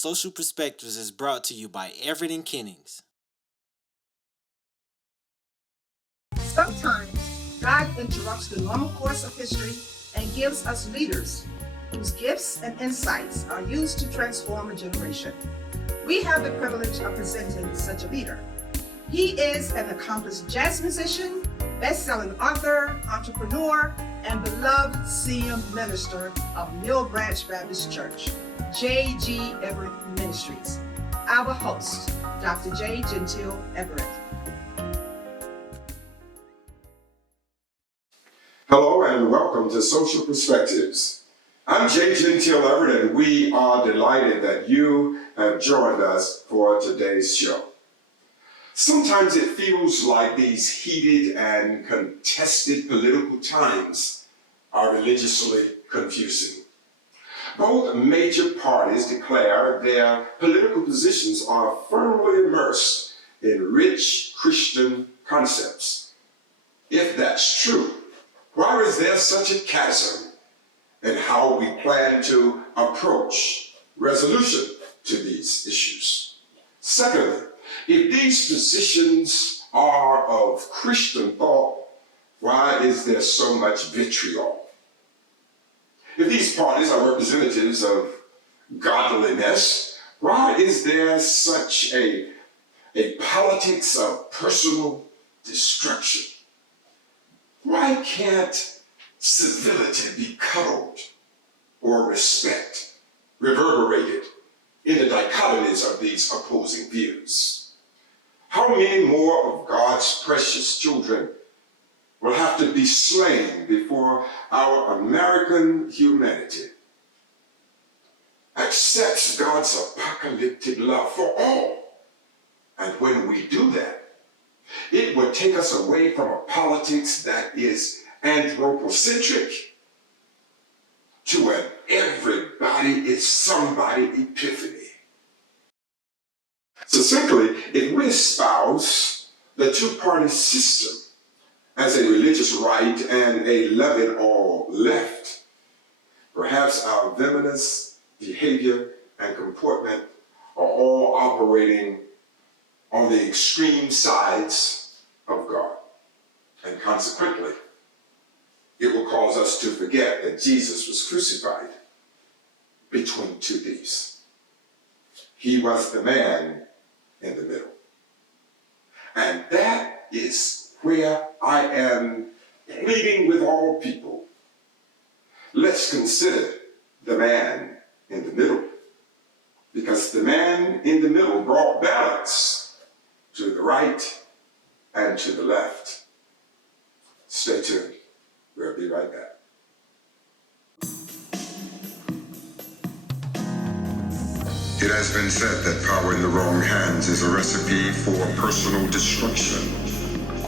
Social Perspectives is brought to you by Everett and Kennings. Sometimes God interrupts the normal course of history and gives us leaders whose gifts and insights are used to transform a generation. We have the privilege of presenting such a leader. He is an accomplished jazz musician, best-selling author, entrepreneur, and beloved CM minister of Mill Branch Baptist Church, J.G. Everett Ministries. Our host, Dr. J. Gentile Everett. Hello and welcome to Social Perspectives. I'm J. Gentile Everett, and we are delighted that you have joined us for today's show. Sometimes it feels like these heated and contested political times are religiously confusing. Both major parties declare their political positions are firmly immersed in rich Christian concepts. If that's true, why is there such a chasm in how we plan to approach resolution to these issues? Secondly, if these positions are of Christian thought, why is there so much vitriol? If these parties are representatives of godliness, why is there such a politics of personal destruction? Why can't civility be cuddled or respect reverberated in the dichotomies of these opposing views? How many more of God's precious children will have to be slain before our American humanity accepts God's apocalyptic love for all? And when we do that, it would take us away from a politics that is anthropocentric to an everybody is somebody epiphany. Succinctly, if we espouse the two-party system as a religious right and a love-it-all left, perhaps our venomous behavior and comportment are all operating on the extreme sides of God. And consequently, it will cause us to forget that Jesus was crucified between two thieves. He was the man in the middle. And that is where I am pleading with all people. Let's consider the man in the middle, because the man in the middle brought balance to the right and to the left. Stay tuned. We'll be right back. It has been said that power in the wrong hands is a recipe for personal destruction.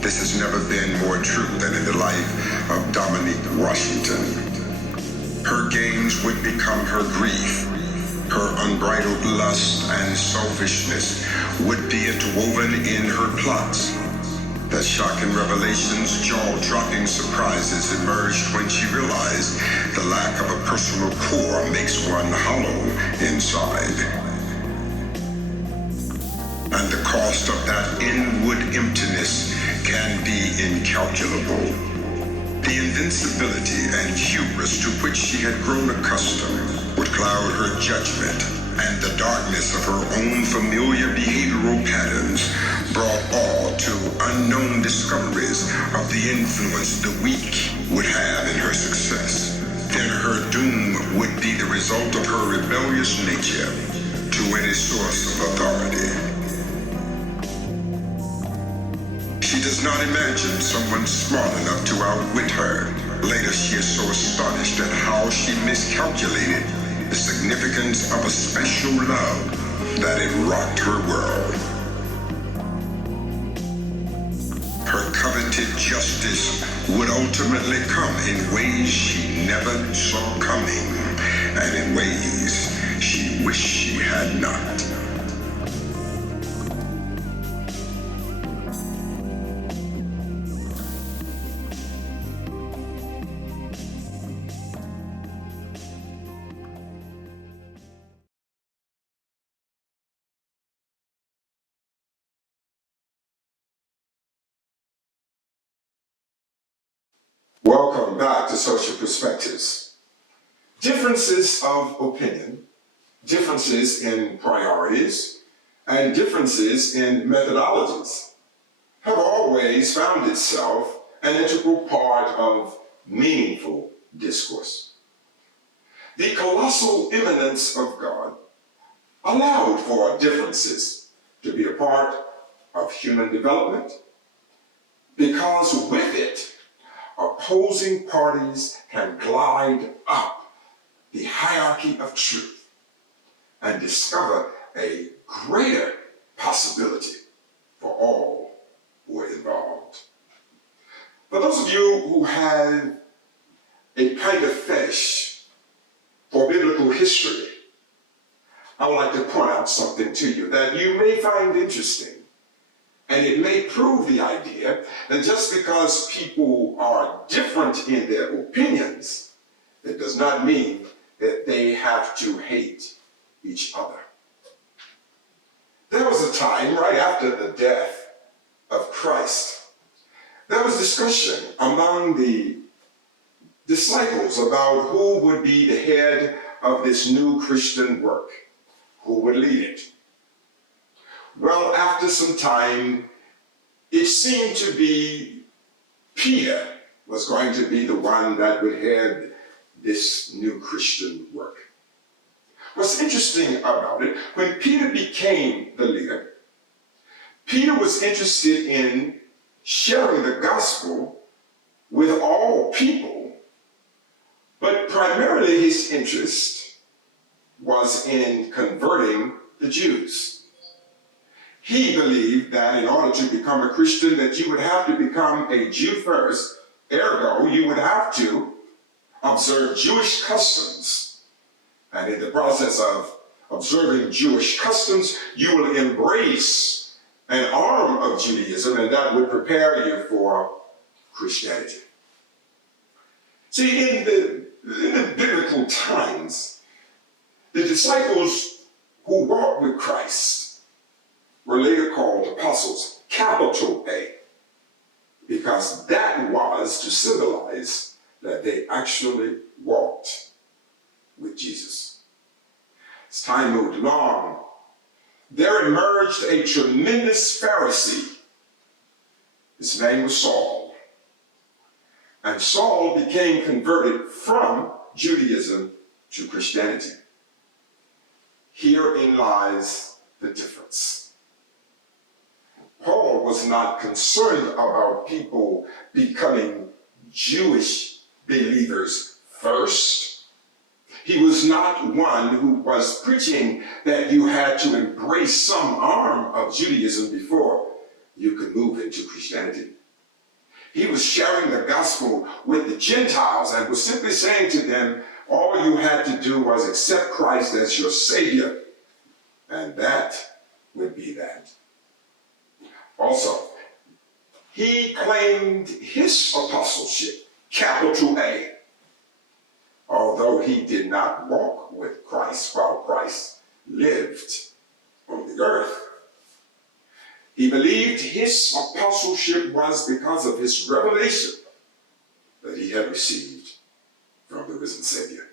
This has never been more true than in the life of Dominique Washington. Her gains would become her grief. Her unbridled lust and selfishness would be interwoven in her plots. The shocking revelations, jaw-dropping surprises emerged when she realized the lack of a personal core makes one hollow inside. And the cost of that inward emptiness can be incalculable. The invincibility and hubris to which she had grown accustomed would cloud her judgment, and the darkness of her own familiar behavioral patterns brought all to unknown discoveries of the influence the weak would have in her success. Then her doom would be the result of her rebellious nature to any source of authority. She does not imagine someone smart enough to outwit her. Later, she is so astonished at how she miscalculated the significance of a special love that it rocked her world. Her coveted justice would ultimately come in ways she never saw coming, and in ways she wished she had not. Welcome back to Social Perspectives. Differences of opinion, differences in priorities, and differences in methodologies have always found itself an integral part of meaningful discourse. The colossal immanence of God allowed for differences to be a part of human development, because with it, opposing parties can glide up the hierarchy of truth and discover a greater possibility for all who are involved. For those of you who have a kind of fetish for biblical history, I would like to point out something to you that you may find interesting. And it may prove the idea that just because people are different in their opinions, it does not mean that they have to hate each other. There was a time right after the death of Christ, there was discussion among the disciples about who would be the head of this new Christian work, who would lead it. Well, after some time, it seemed to be Peter was going to be the one that would head this new Christian work. What's interesting about it, when Peter became the leader, Peter was interested in sharing the gospel with all people, but primarily his interest was in converting the Jews. He believed that in order to become a Christian, that you would have to become a Jew first. Ergo, you would have to observe Jewish customs. And in the process of observing Jewish customs, you will embrace an arm of Judaism, and that would prepare you for Christianity. See, in the biblical times, the disciples who walked with Christ were later called apostles, capital A, because that was to symbolize that they actually walked with Jesus. As time moved along, there emerged a tremendous Pharisee. His name was Saul. And Saul became converted from Judaism to Christianity. Herein lies the difference. Paul was not concerned about people becoming Jewish believers first. He was not one who was preaching that you had to embrace some arm of Judaism before you could move into Christianity. He was sharing the gospel with the Gentiles and was simply saying to them, all you had to do was accept Christ as your Savior, and that would be that. Also, he claimed his apostleship, capital A, although he did not walk with Christ while Christ lived on the earth. He believed his apostleship was because of his revelation that he had received from the risen Savior.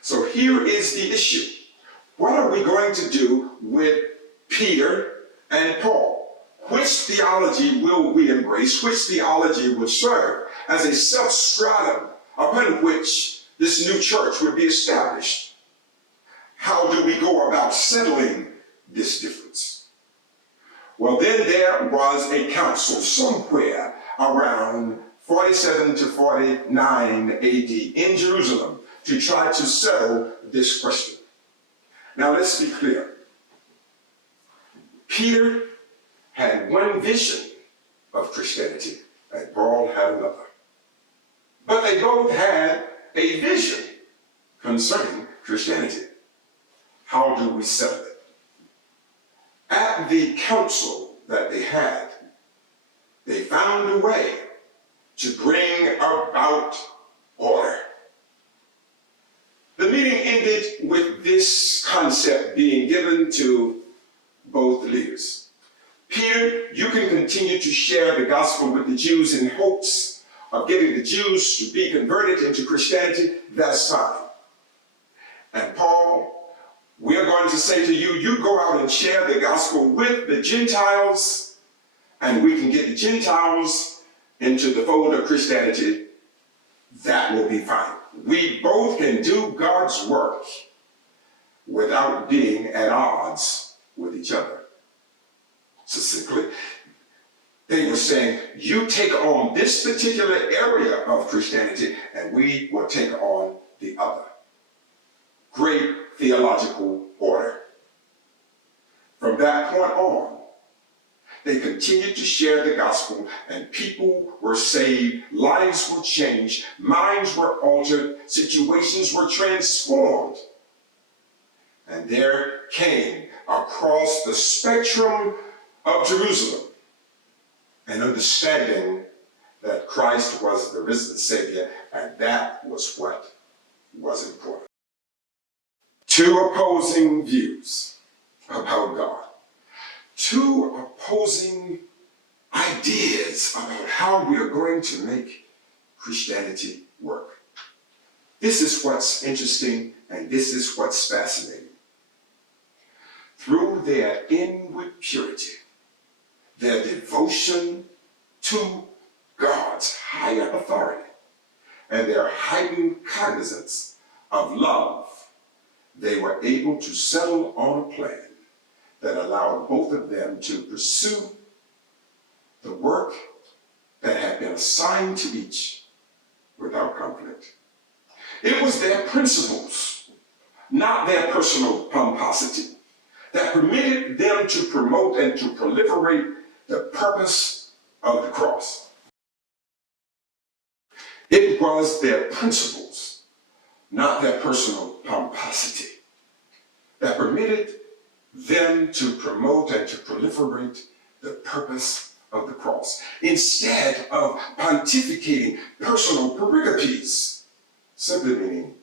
So here is the issue. What are we going to do with Peter and Paul? Which theology will we embrace? Which theology will serve as a substratum upon which this new church would be established? How do we go about settling this difference? Well, then there was a council somewhere around 47 to 49 AD in Jerusalem to try to settle this question. Now let's be clear. Peter had one vision of Christianity, and Paul had another. But they both had a vision concerning Christianity. How do we settle it? At the council that they had, they found a way to bring about order. The meeting ended with this concept being given to both leaders. Peter, you can continue to share the gospel with the Jews in hopes of getting the Jews to be converted into Christianity, that's fine. And Paul, we are going to say to you, you go out and share the gospel with the Gentiles, and we can get the Gentiles into the fold of Christianity. That will be fine. We both can do God's work without being at odds with each other. Succinctly, they were saying, you take on this particular area of Christianity, and we will take on the other. Great theological order. From that point on, they continued to share the gospel, and people were saved, lives were changed, minds were altered, situations were transformed. And there came across the spectrum of Jerusalem an understanding that Christ was the risen Savior, and that was what was important. Two opposing views about God. Two opposing ideas about how we are going to make Christianity work. This is what's interesting, and this is what's fascinating. Through their inward purity, their devotion to God's higher authority, and their heightened cognizance of love, they were able to settle on a plan that allowed both of them to pursue the work that had been assigned to each without conflict. It was their principles, not their personal pomposity, that permitted them to promote and to proliferate the purpose of the cross. It was their principles, not their personal pomposity, that permitted them to promote and to proliferate the purpose of the cross. Instead of pontificating personal pericopes, simply meaning,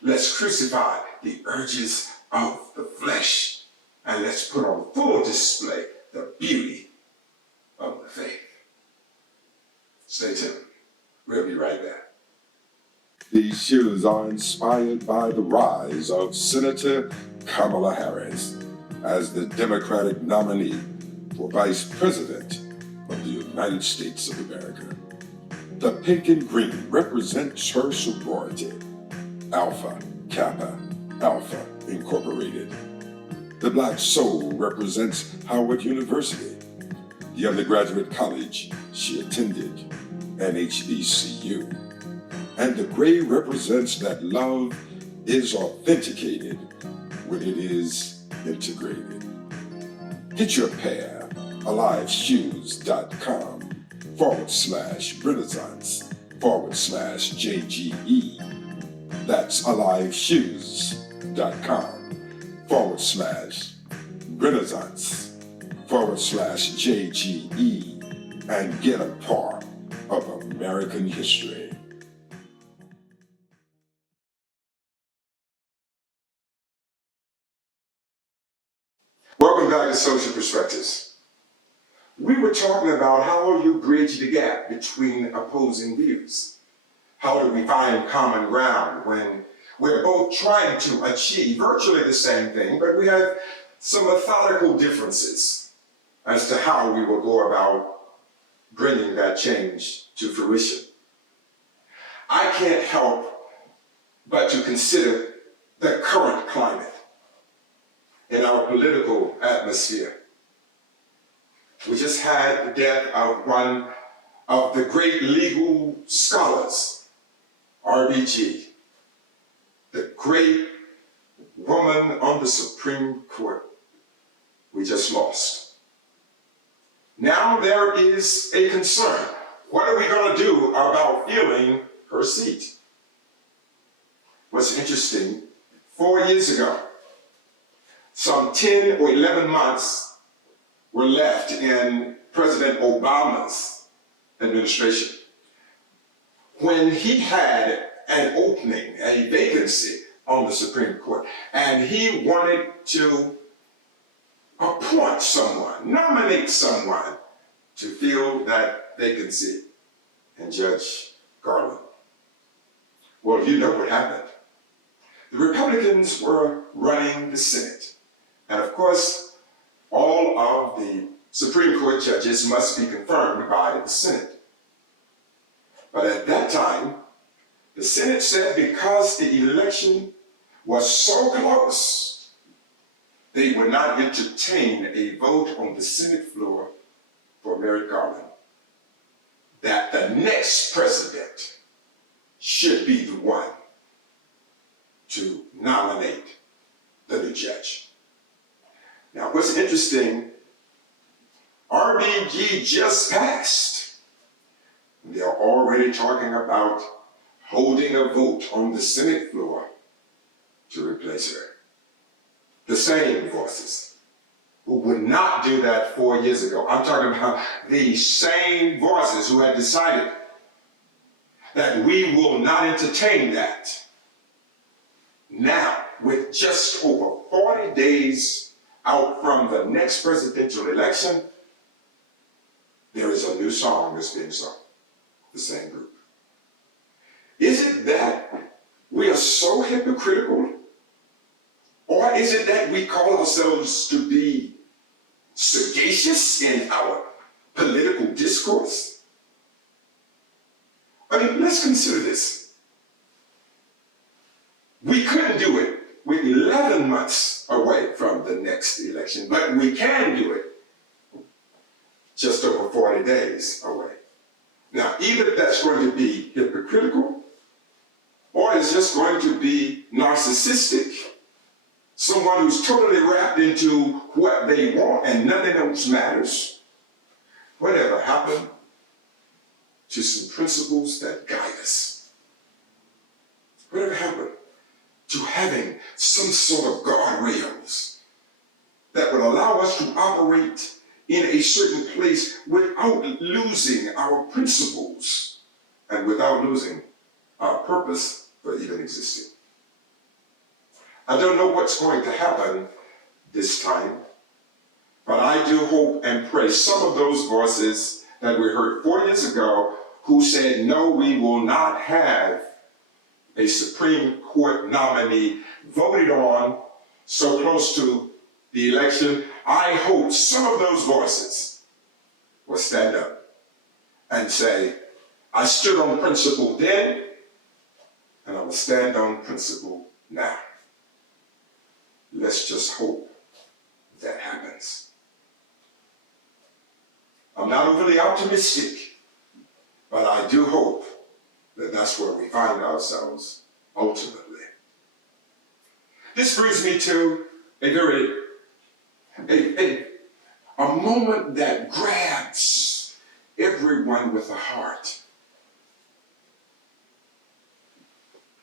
let's crucify the urges of the flesh and let's put on full display the beauty of the faith. Stay tuned. We'll be right back. These shoes are inspired by the rise of Senator Kamala Harris as the Democratic nominee for Vice President of the United States of America. The pink and green represents her sorority, Alpha Kappa Alpha Incorporated. The black soul represents Howard University, the undergraduate college she attended, and HBCU. And the gray represents that love is authenticated when it is integrated. Get your pair, aliveshoes.com/renaissance/JGE. That's aliveshoes.com/renaissance/JGE and get a part of American history. Welcome back to Social Perspectives. We were talking about how you bridge the gap between opposing views. How do we find common ground when we're both trying to achieve virtually the same thing, but we have some methodical differences as to how we will go about bringing that change to fruition. I can't help but to consider the current climate in our political atmosphere. We just had the death of one of the great legal scholars, RBG, the great woman on the Supreme Court we just lost. Now there is a concern. What are we going to do about filling her seat? What's interesting, 4 years ago, some 10 or 11 months were left in President Obama's administration when he had an opening, a vacancy on the Supreme Court, and he wanted to appoint someone, nominate someone to fill that vacancy. and Judge Garland. Well, you know what happened. The Republicans were running the Senate. And of course, all of the Supreme Court judges must be confirmed by the Senate. But at that time, the Senate said because the election was so close, they would not entertain a vote on the Senate floor for Merrick Garland, that the next president should be the one to nominate the new judge. Now, what's interesting, RBG just passed. They're already talking about holding a vote on the Senate floor to replace her. The same voices who would not do that 4 years ago. I'm talking about the same voices who had decided that we will not entertain that. Now, with just over 40 days out from the next presidential election, there is a new song that's being sung, the same group. Is it that we are so hypocritical? Or is it that we call ourselves to be sagacious in our political discourse? I mean, let's consider this. We couldn't do it with 11 months away from the next election, but we can do it just over 40 days away. Now, either that's going to be hypocritical, or it's just going to be narcissistic, someone who's totally wrapped into what they want and nothing else matters. Whatever happened to some principles that guide us? Whatever happened to having some sort of guardrails that would allow us to operate in a certain place without losing our principles and without losing our purpose for even existing? I don't know what's going to happen this time, but I do hope and pray some of those voices that we heard 4 years ago who said, no, we will not have a Supreme Court nominee voted on so close to the election. I hope some of those voices will stand up and say, I stood on principle then, and I will stand on principle now. Let's just hope that happens. I'm not overly optimistic, but I do hope that that's where we find ourselves ultimately. This brings me to a moment that grabs everyone with a heart.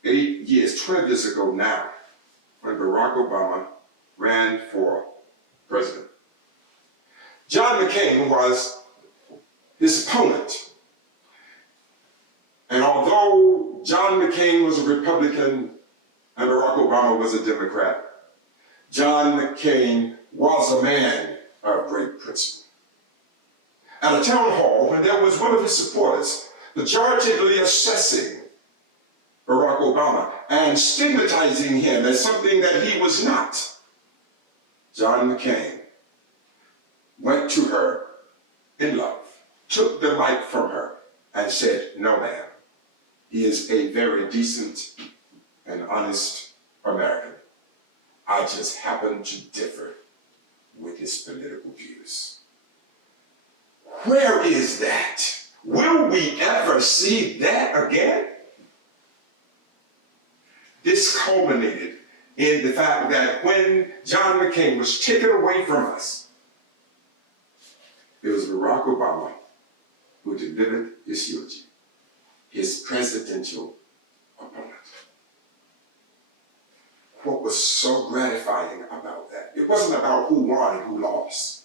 12 years ago now, when Barack Obama ran for president, John McCain was his opponent. And although John McCain was a Republican and Barack Obama was a Democrat, John McCain was a man of great principle. At a town hall, when there was one of his supporters pejoratively assessing Barack Obama and stigmatizing him as something that he was not, John McCain went to her in love, took the mic from her, and said, no, ma'am. He is a very decent and honest American. I just happen to differ with his political views. Where is that? Will we ever see that again? This culminated in the fact that when John McCain was taken away from us, it was Barack Obama who delivered his eulogy, his presidential opponent. What was so gratifying about that? It wasn't about who won and who lost.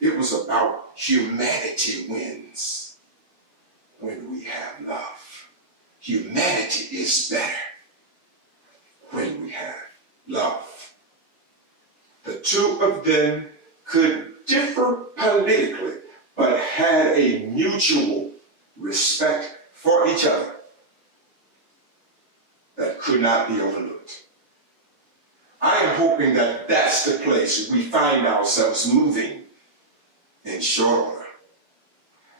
It was about humanity wins when we have love. Humanity is better when we have love. The two of them could differ politically, but had a mutual respect for each other that could not be overlooked. I am hoping that that's the place we find ourselves moving in short order.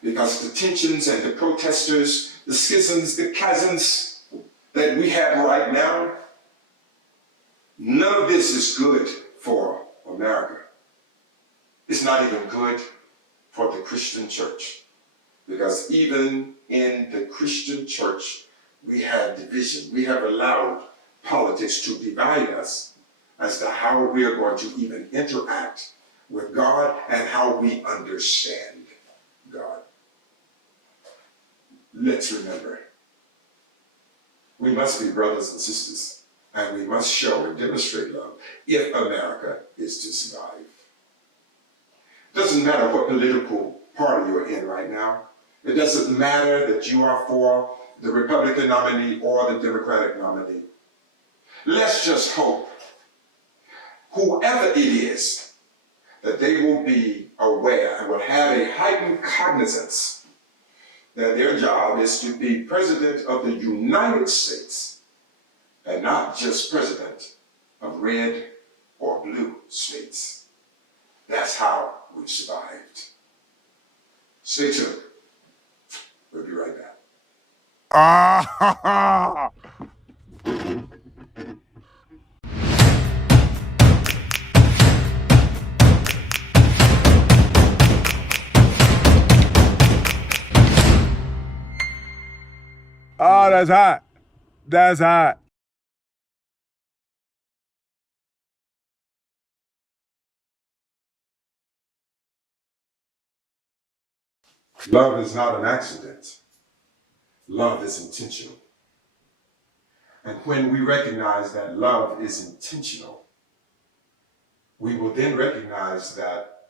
Because the tensions and the protesters, the schisms, the chasms that we have right now, none of this is good for America. It's not even good for the Christian church. Because even in the Christian church, we have division. We have allowed politics to divide us as to how we are going to even interact with God and how we understand God. Let's remember, we must be brothers and sisters, and we must show and demonstrate love if America is to survive. Doesn't matter what political party you're in right now. It doesn't matter that you are for the Republican nominee or the Democratic nominee. Let's just hope, whoever it is, that they will be aware and will have a heightened cognizance that their job is to be president of the United States and not just president of red or blue states. That's how we've survived. Stay tuned. We'll be right back. Ah! Oh, that's hot. That's hot. Love is not an accident. Love is intentional. And when we recognize that love is intentional, we will then recognize that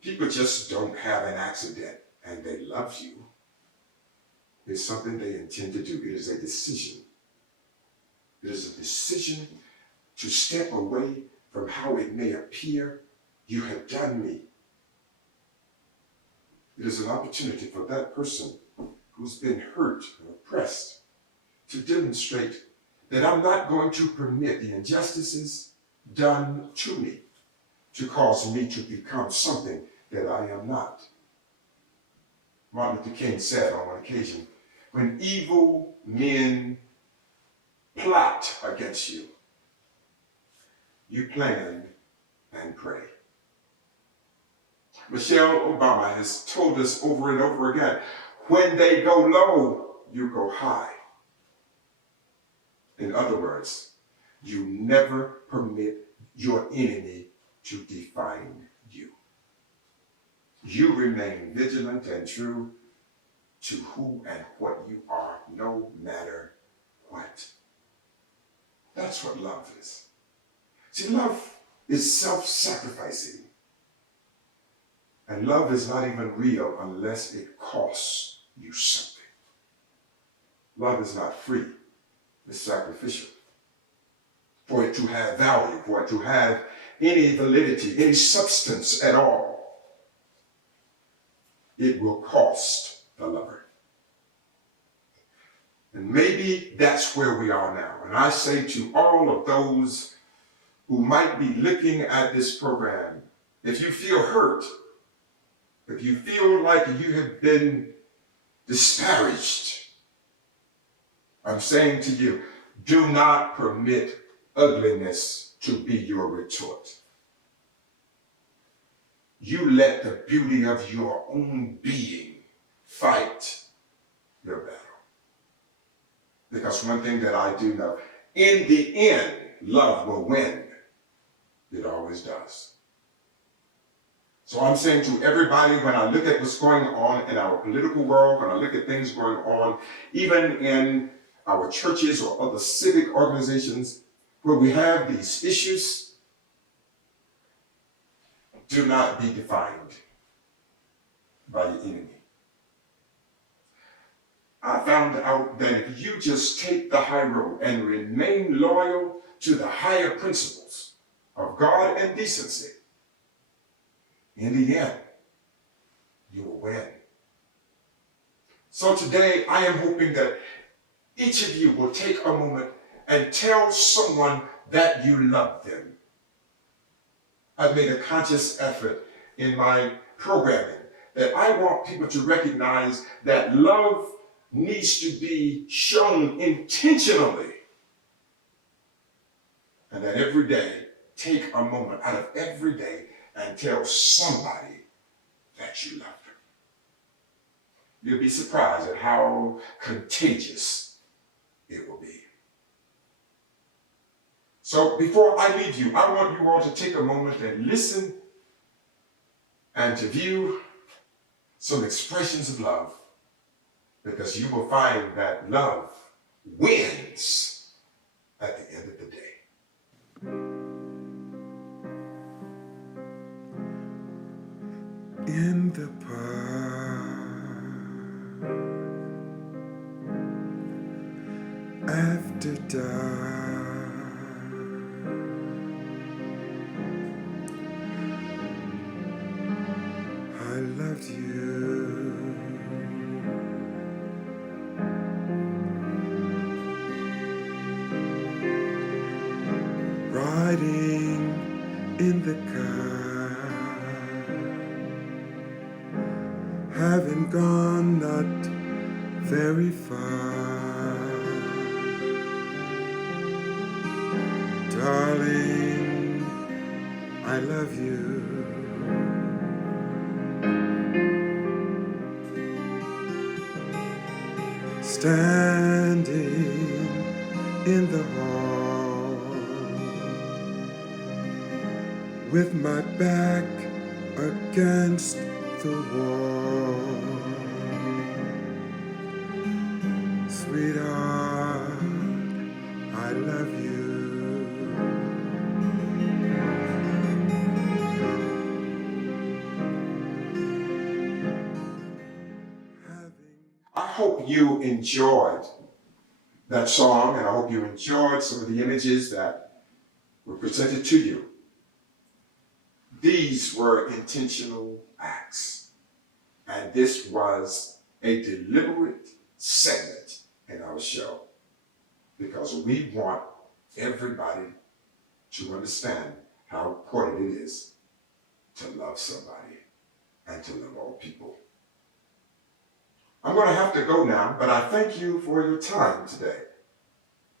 people just don't have an accident and they love you. It's something they intend to do. It is a decision. It is a decision to step away from how it may appear you have done me. It is an opportunity for that person who's been hurt and oppressed to demonstrate that I'm not going to permit the injustices done to me to cause me to become something that I am not. Martin Luther King said on one occasion, when evil men plot against you, you plan and pray. Michelle Obama has told us over and over again, when they go low, you go high. In other words, you never permit your enemy to define you. You remain vigilant and true to who and what you are, no matter what. That's what love is. See, love is self-sacrificing. And love is not even real unless it costs you something. Love is not free, it's sacrificial. For it to have value, for it to have any validity, any substance at all, it will cost the lover. And maybe that's where we are now. And I say to all of those who might be looking at this program, if you feel hurt, if you feel like you have been disparaged, I'm saying to you, do not permit ugliness to be your retort. You let the beauty of your own being fight your battle. Because one thing that I do know, in the end, love will win. It always does. So I'm saying to everybody, when I look at what's going on in our political world, when I look at things going on, even in our churches or other civic organizations where we have these issues, do not be defined by your enemy. I found out that if you just take the high road and remain loyal to the higher principles of God and decency, in the end, you will win. So today I am hoping that each of you will take a moment and tell someone that you love them. I've made a conscious effort in my programming that I want people to recognize that love needs to be shown intentionally. And that every day, take a moment out of every day and tell somebody that you love them. You'll be surprised at how contagious it will be. So before I leave you, I want you all to take a moment and listen and to view some expressions of love, because you will find that love wins at the end of the day. In the park, after dark, I loved you. Riding in the car, having gone not very far, darling, I love you. Standing in the hall with my back against the wall, sweetheart, I love you. I hope you enjoyed that song, and I hope you enjoyed some of the images that were presented to you. These were intentional acts, and this was a deliberate segment in our show, because we want everybody to understand how important it is to love somebody and to love all people. I'm going to have to go now, but I thank you for your time today.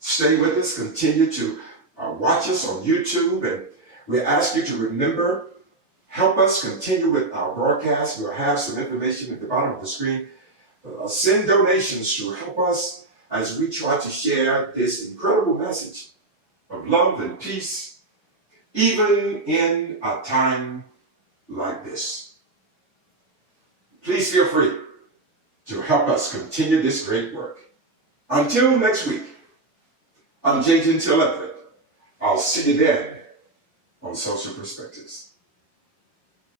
Stay with us, continue to watch us on YouTube, and we ask you to remember, help us continue with our broadcast. We'll have some information at the bottom of the screen. Send donations to help us as we try to share this incredible message of love and peace, even in a time like this. Please feel free to help us continue this great work. Until next week, I'm J. Gentile Everett. I'll see you then on Social Perspectives.